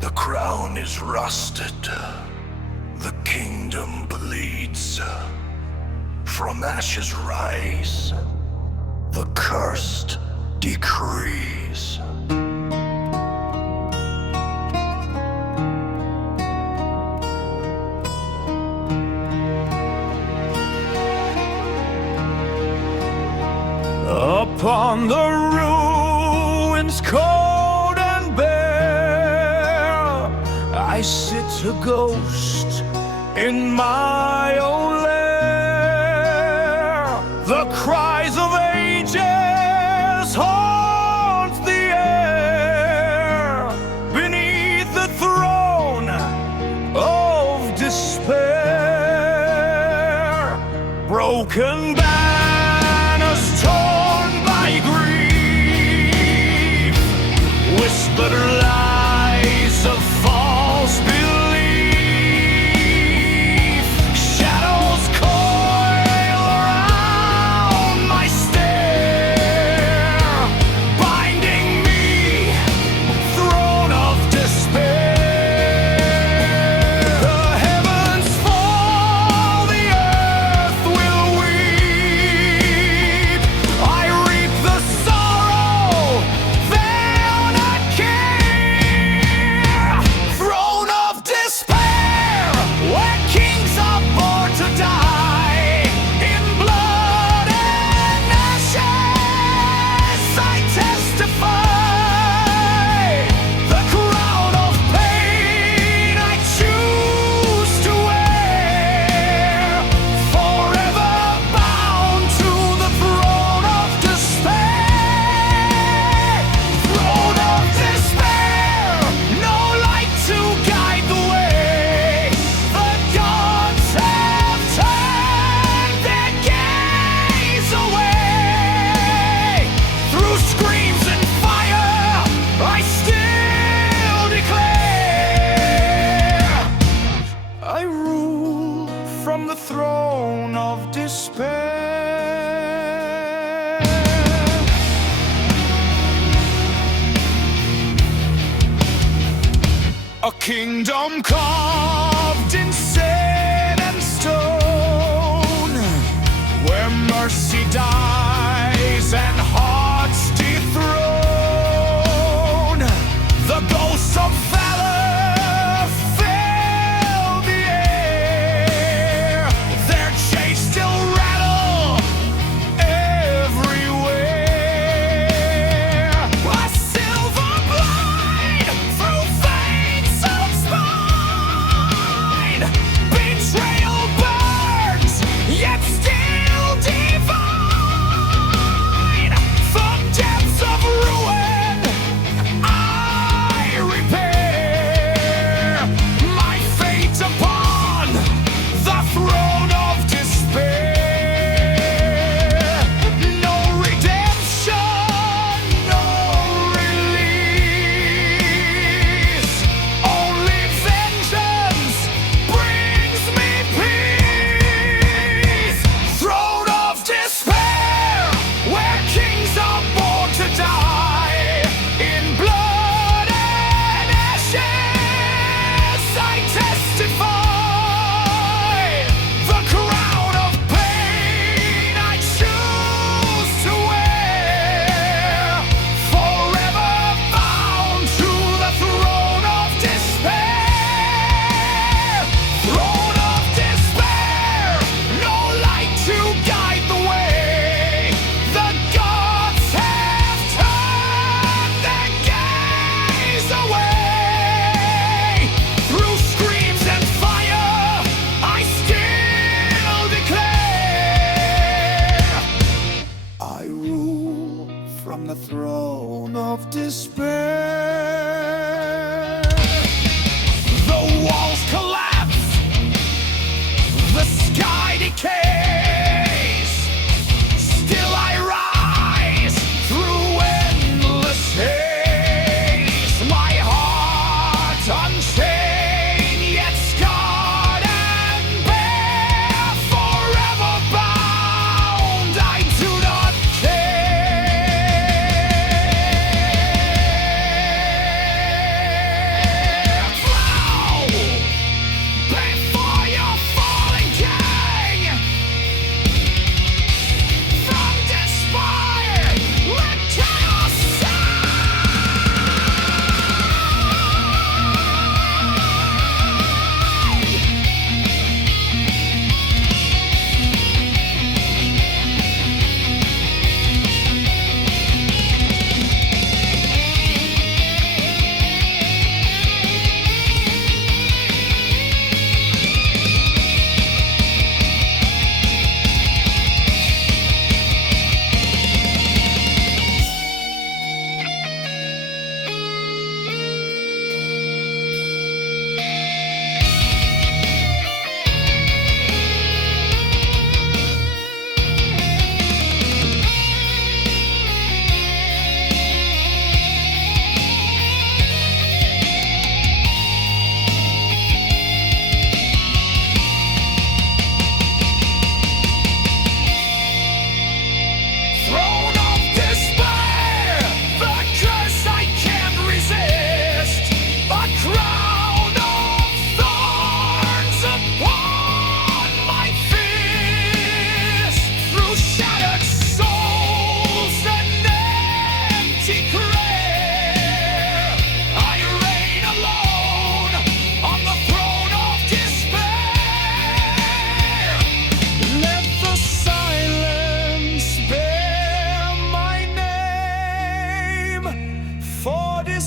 The crown is rusted, the kingdom bleeds. From ashes rise, the cursed decrees. Upon the ruins cold and bare, I sit a ghost in my own lair. The cries of ages haunt the air beneath the throne of despair. Broken banners torn by grief, whispered lies of false belief. Shadows coil around my stare, binding me, throne of despair. The heavens fall, the earth will weep. I reap the sorrow they'll not care. Throne of despair, where kings are born to die. In blood and ashes I testify. The crown of pain I choose to wear, forever bound to the throne of despair. Throne of despair, no light to guide the way. The gods have turned their gaze away. Through screams and fire, I still declare, I rule from the throne of despair. A kingdom carved in sand and stone, where mercy dies and hearts dethrone. The ghosts of valor fill the air, their chains still rattle everywhere. A silver blade through veins of spine, betrayal burns, yet still divine.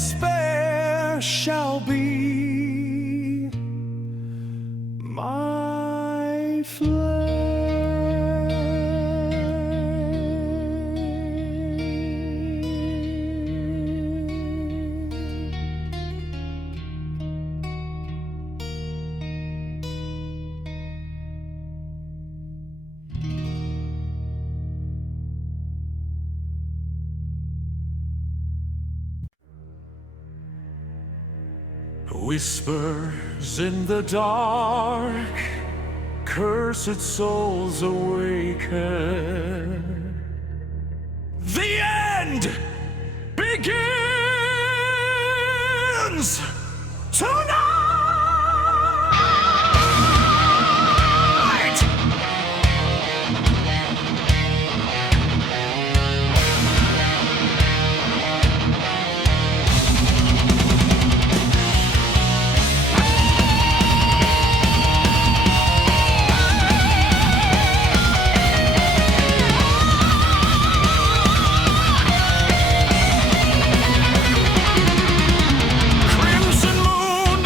despair shall be my flame. Whispers in the dark, cursed souls awaken. The end begins tonight! Crimson moon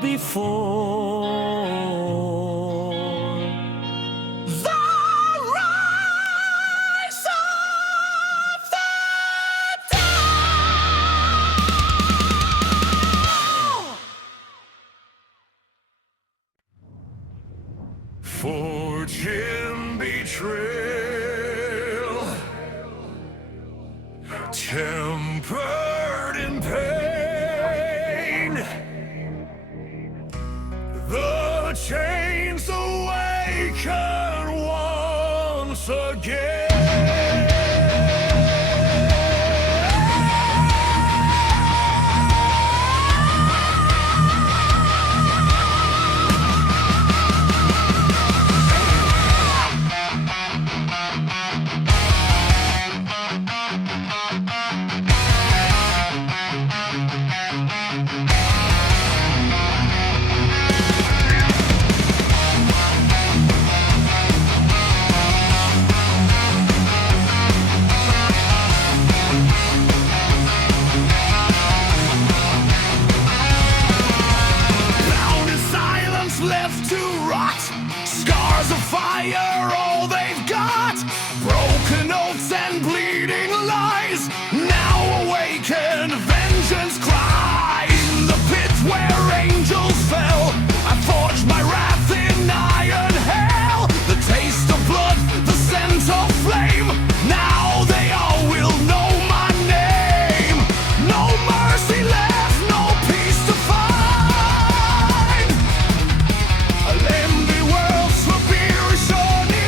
before. The rise of the dawn. Fortune betrayal, tempered in pain. The chains awaken once again. Left to rot, scars of fire, all they've got. Broken oaths and bleeding lies, now awaken, vengeance cry. In the pit where angels fell, I forged my wrath in iron hell. The taste of blood, the scent of flame, now they all will know my name. No mercy left, no peace to find. A lemby world's for beer is shorty.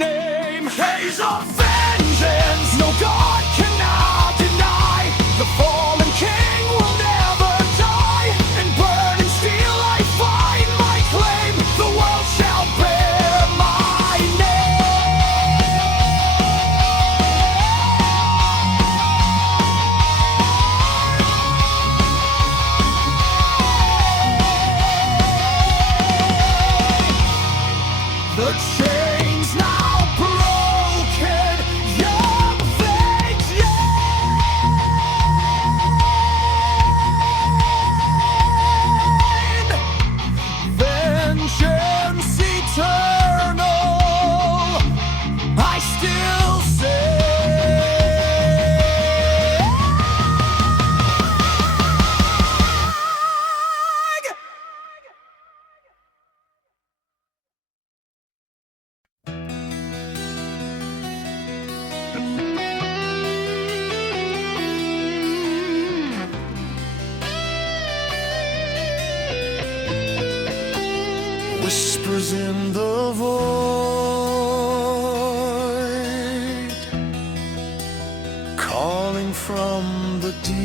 name. Days of vengeance, no God cannot deny. The fallen king will never die. In burning steel I find my claim. The world shall bear my name. The chains now broken, young vengeance eternal, I still say. Whispers in the void, calling from the deep.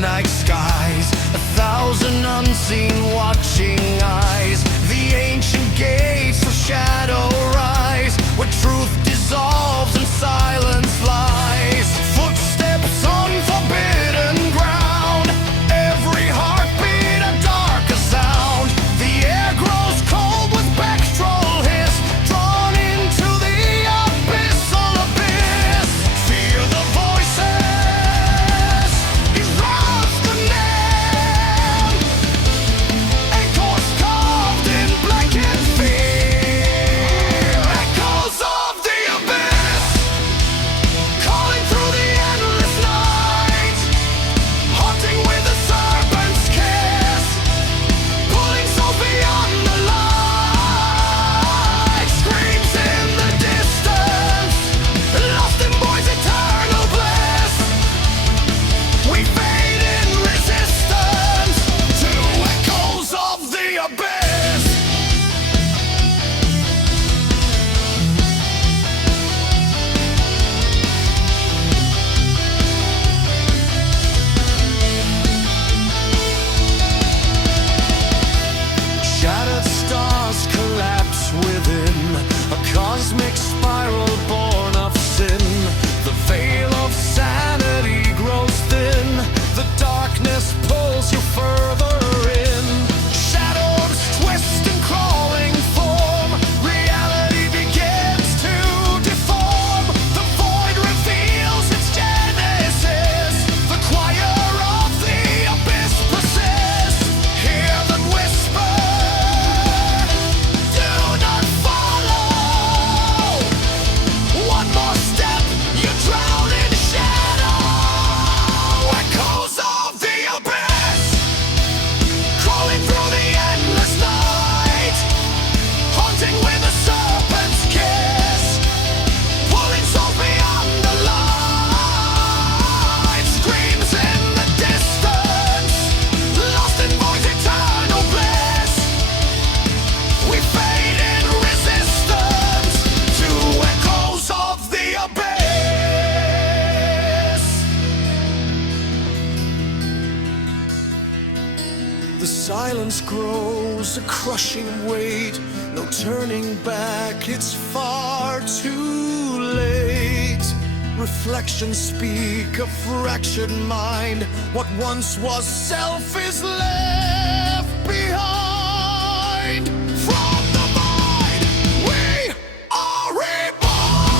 Night skies, 1,000 unseen watching eyes. The ancient gates of shadow rise, where truth dissolves and silence lies. Footsteps on forbidden ground, every heartbeat a darker sound. The air grows cold with spectral hiss, drawn into the abyssal abyss. Fear the voices, erodes the name. Echoes carved in blackened fear. Echoes of the abyss, calling through the endless night. Haunting with a serpent's kiss, pulling souls beyond the light. Screams in the distance, lost in voice eternal bliss. We fade in resistance to echoes of the abyss. Shattered stars collapse within a cosmic spiral born of sin. The veil of sanity grows thin. The darkness pulls you further in. Shadows twist in crawling form. Reality begins to deform. The void reveals its genesis. The choir of the abyss persists. Hear them whisper, do not follow. One more step, you drown in shadow. Echoes of the abyss, crawling through the endless night. Haunting with a serpent's kiss, pulling souls beyond the light. Screams in the distance, lost in voice eternal bliss. We fade in resistance to echoes of the abyss. The silence grows a crushing weight. No turning back, it's far too late. Reflections speak a fractured mind. What once was self is left behind. From the void, we are reborn.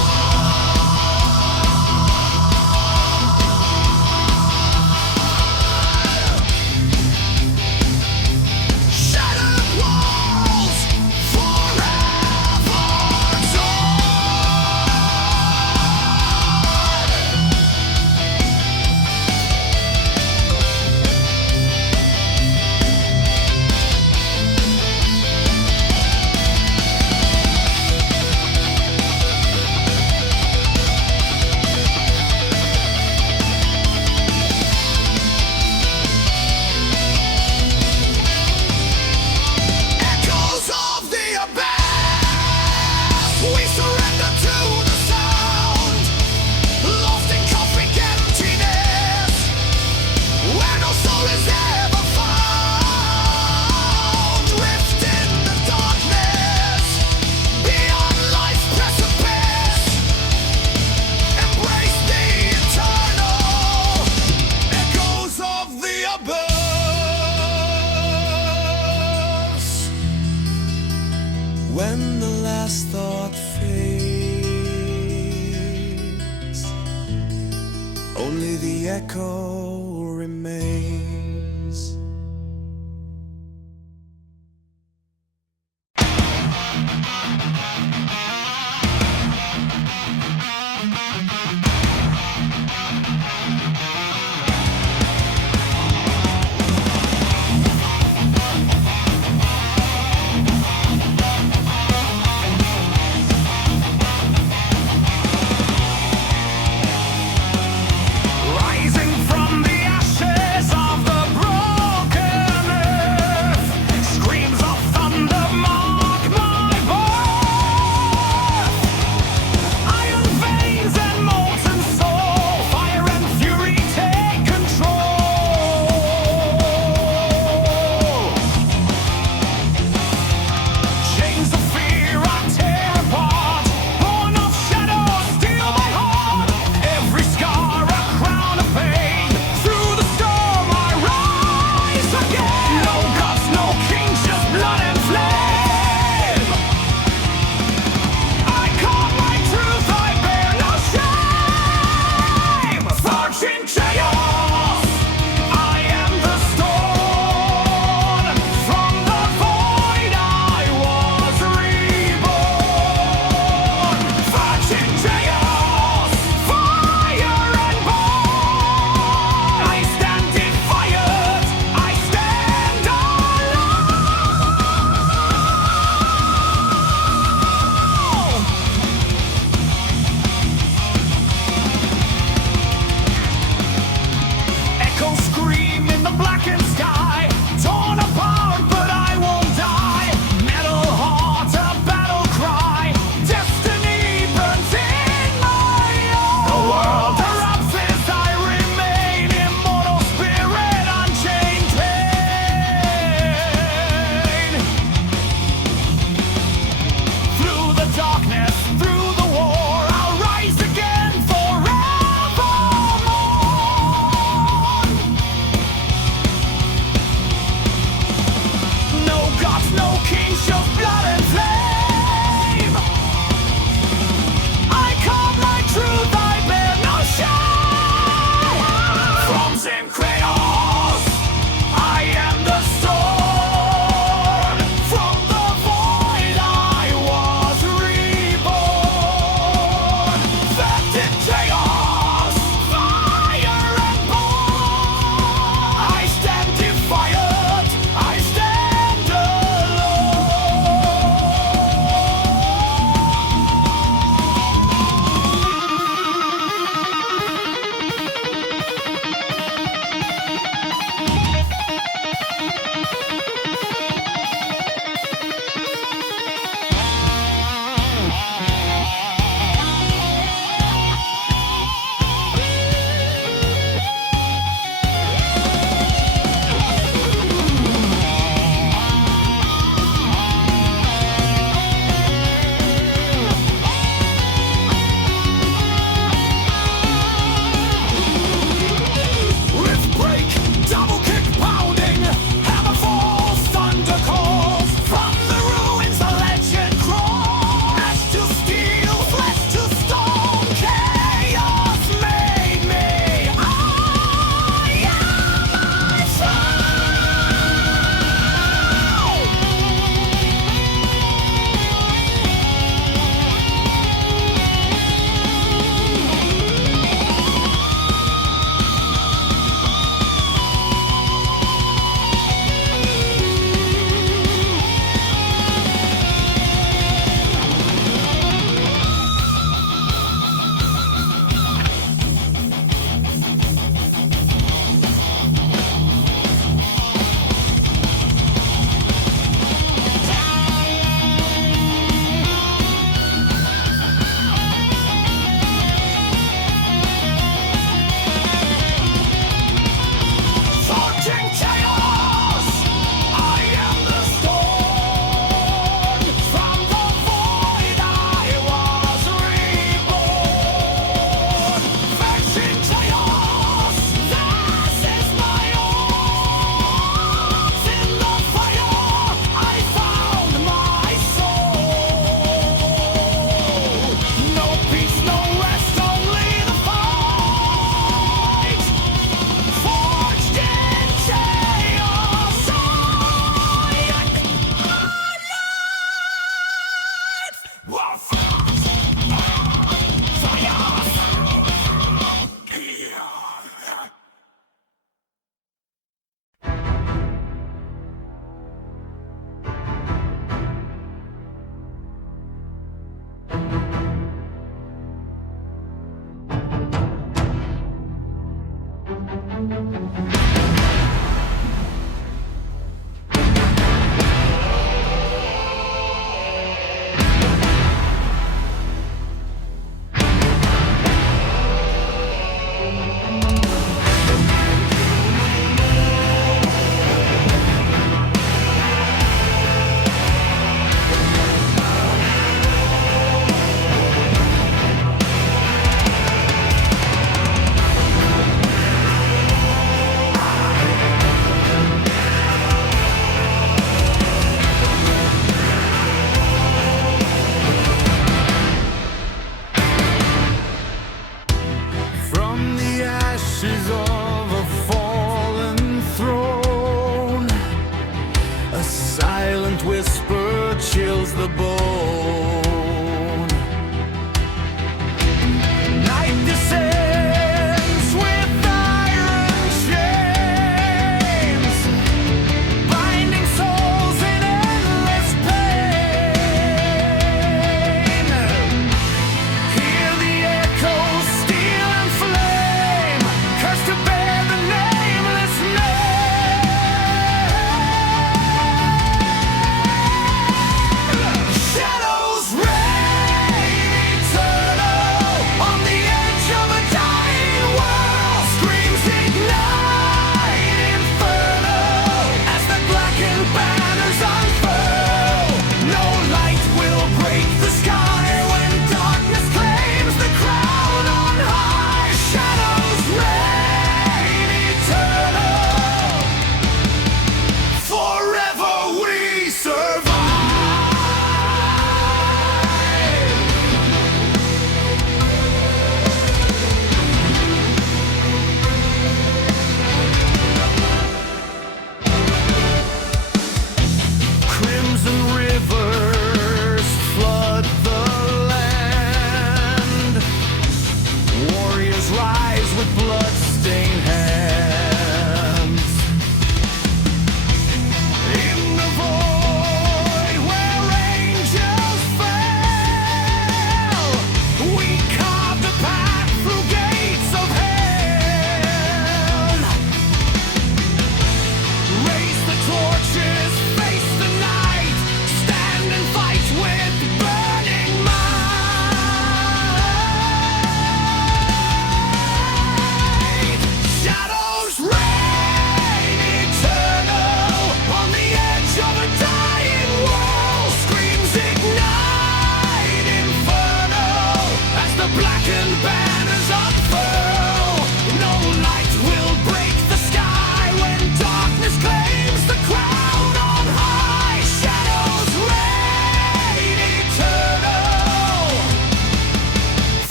echo remains. Rising from the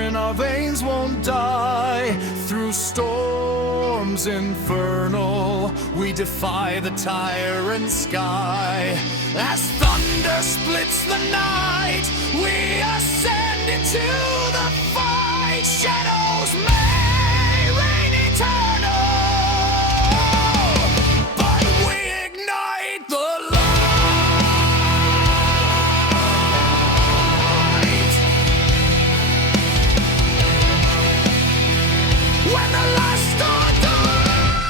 in our veins won't die. Through storms infernal, we defy the tyrant sky. As thunder splits the night, we ascend into the fight. Shadows may reign eternal, but we ignite the light. When the last star dies,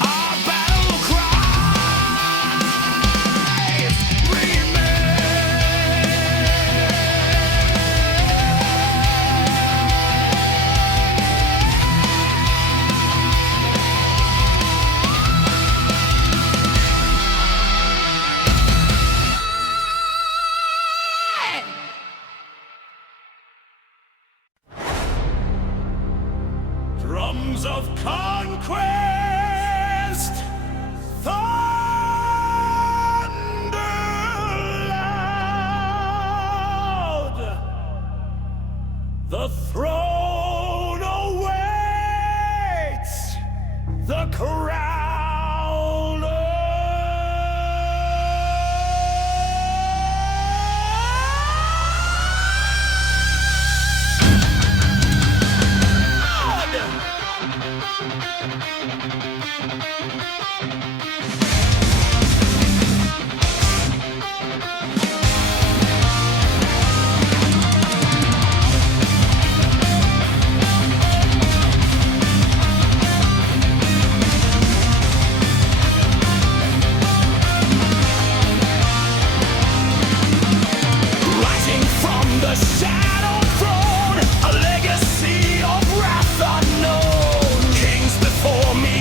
our battle cries drums of conquest, thunder loud. The throne awaits the crown of rising from the shadow throne, a legacy of wrath unknown. Kings before me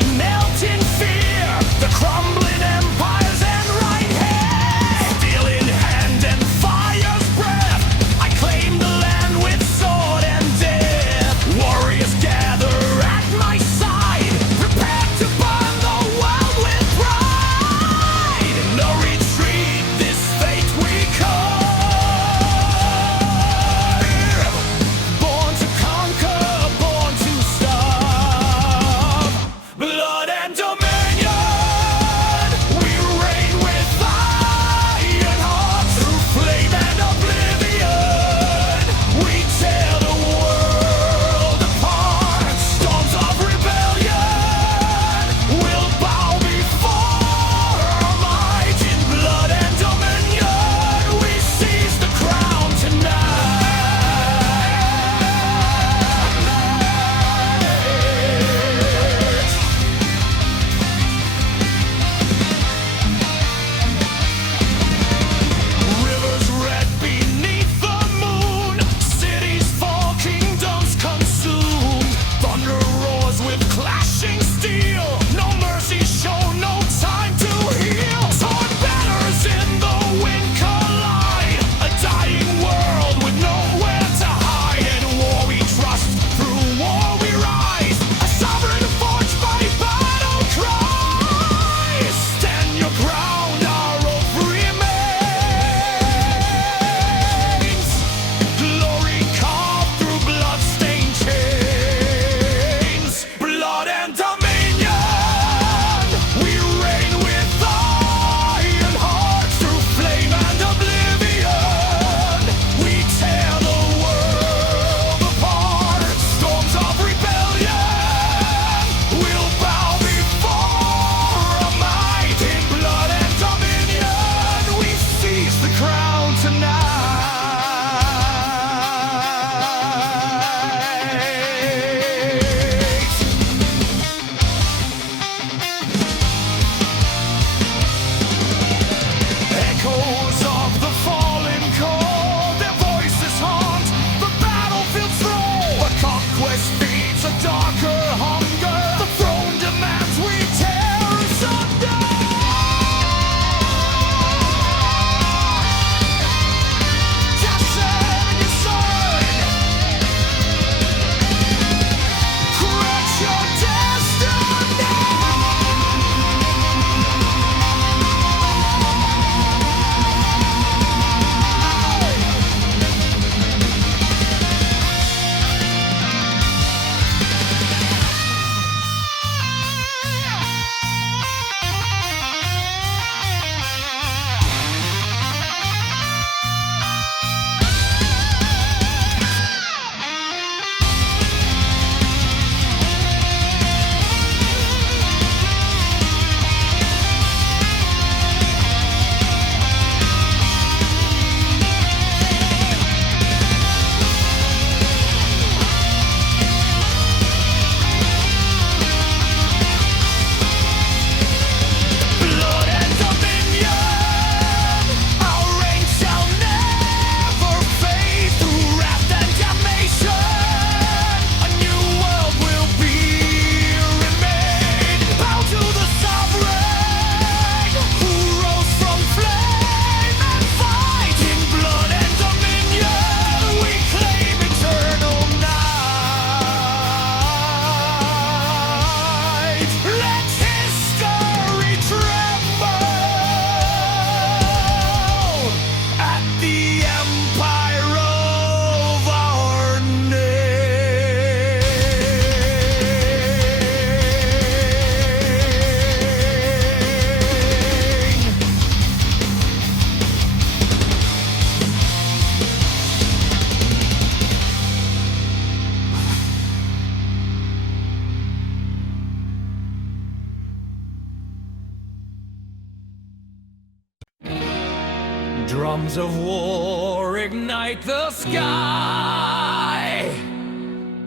Drums of war ignite the sky.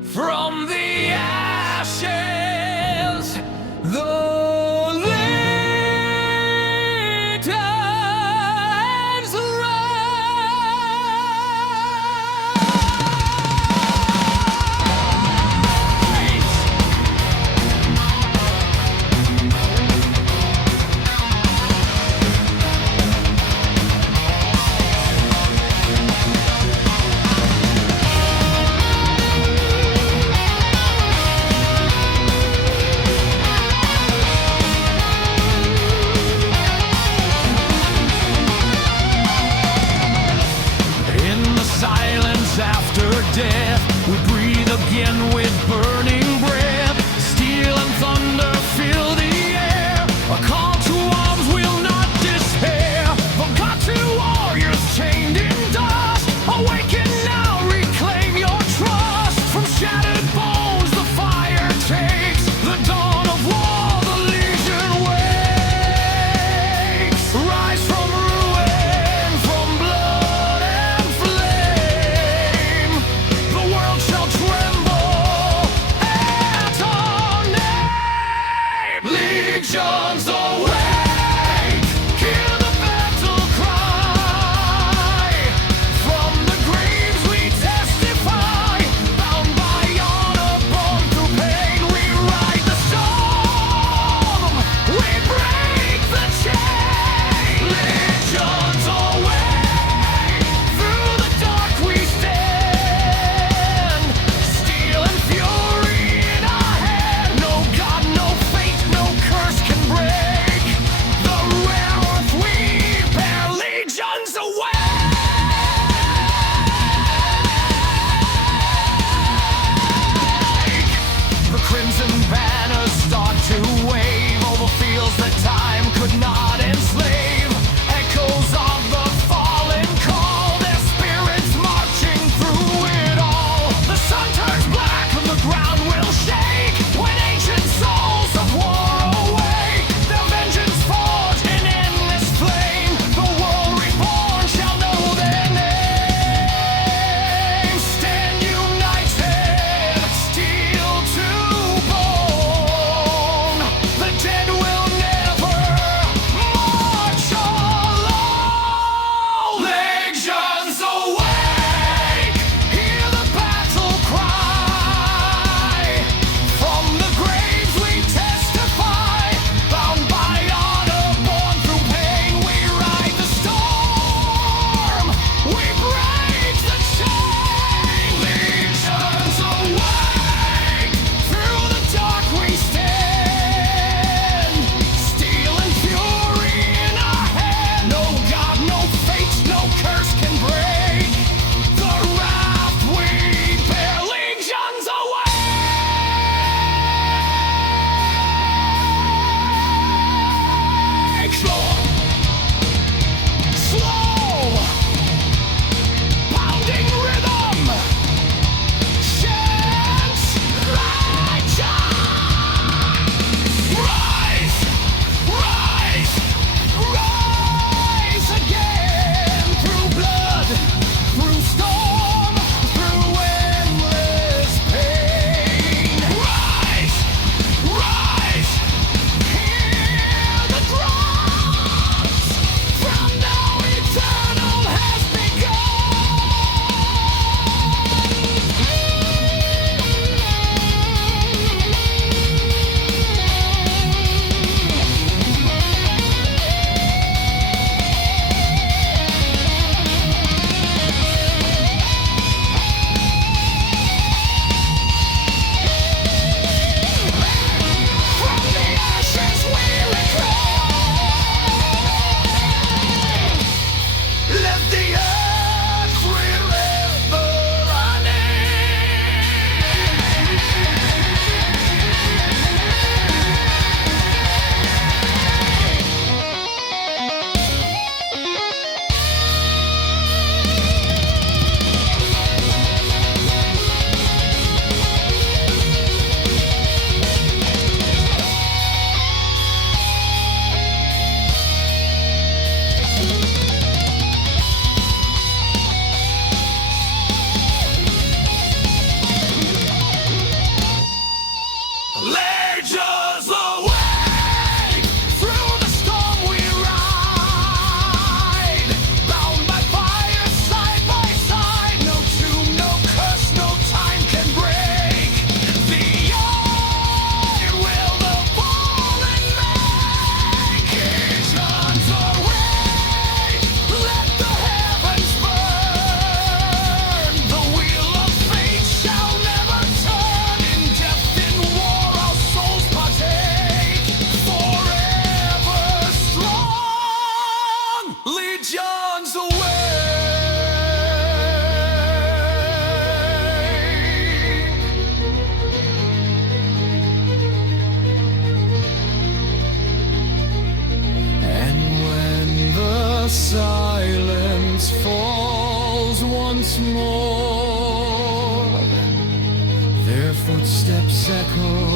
From the ashes, the lanterns after death, we breathe again with burning breath. Steel and thunder fill the air. A call to arms will not despair. Forgotten warriors chained in dust, awaken now, reclaim your trust. From shattered bones the fire takes. The dawn of war, the legion wakes. Rise from ruin, from blood and flame. The world shall tremble at our name. Legions awake, hear the battle cry. From the graves we testify, bound by honor, born through pain. We ride the storm, we break the chain. Legions awake, through the dark we stand. Steel and fury in our hand. No God, no fate, no curse can break the rare earth we bear. Legions awake. The crimson banners start to wave over fields that time could not enslave. Echoes of the fallen call, their spirits marching through it all. The sun turns black and the ground will shake when ancient souls of war awake. Their vengeance forged in endless flame. The world reborn shall know their name. Stand united, steel to bone. The dead will never march alone. Legions awake, hear the battle cry. From the graves we testify, bound by honor, born through pain. We ride the storm, we break the chain. Legions awake, through the dark we stand. footsteps echo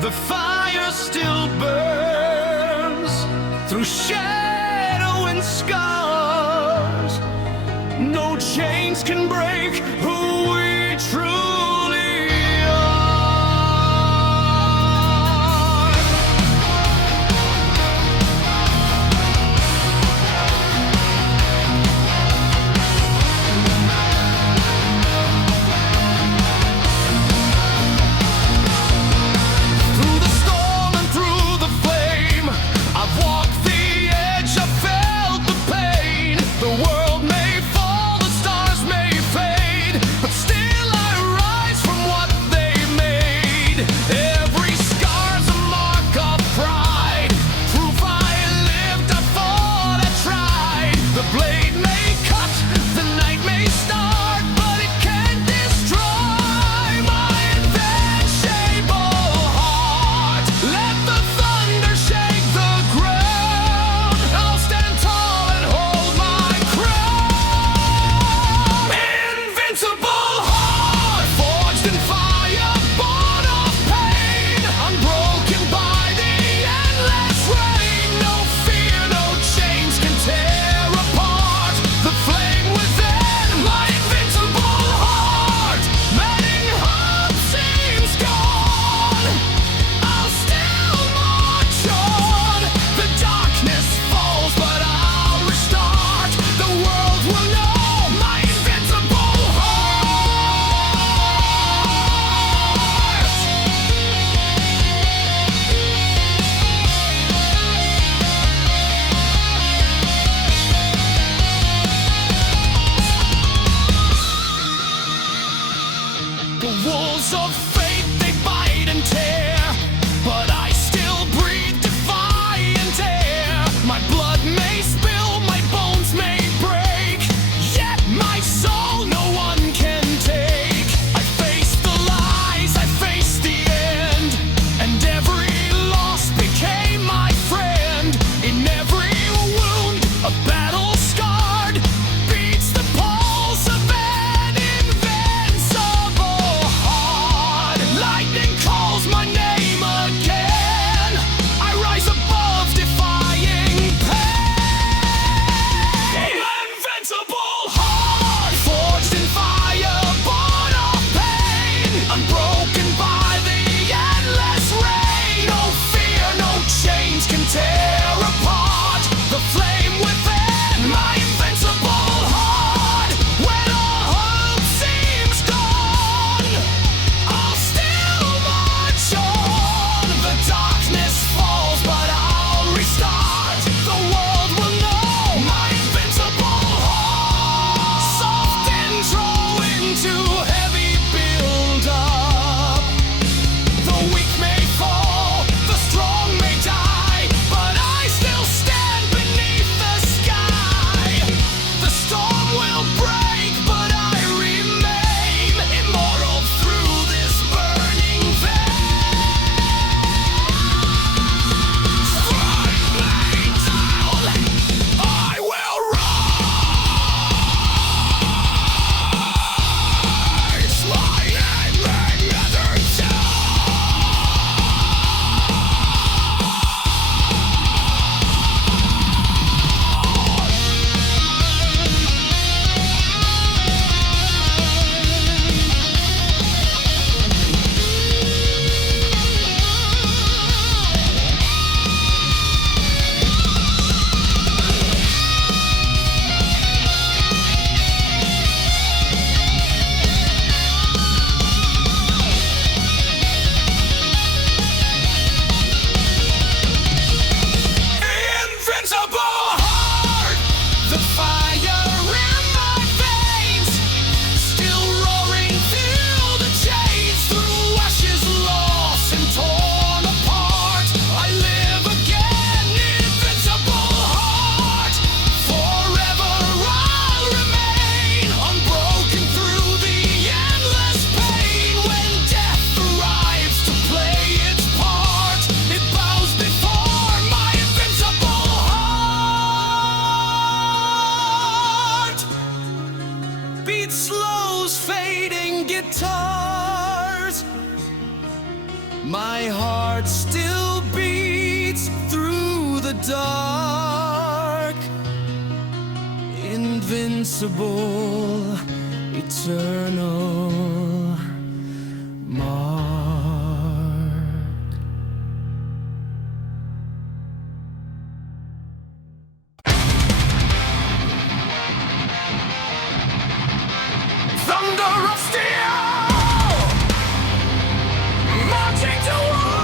The fire still burns through shadow and scars. No chains can break who we truly are. Through the storm and through the flame, I've walked the edge, I've felt the pain. The world may fall, the stars may fade, but still I rise. beat slows fading guitars. My heart still beats through the dark. Invincible, eternal mark. Thunder of steel, marching to war.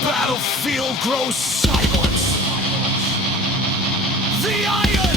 battlefield grows silent. The iron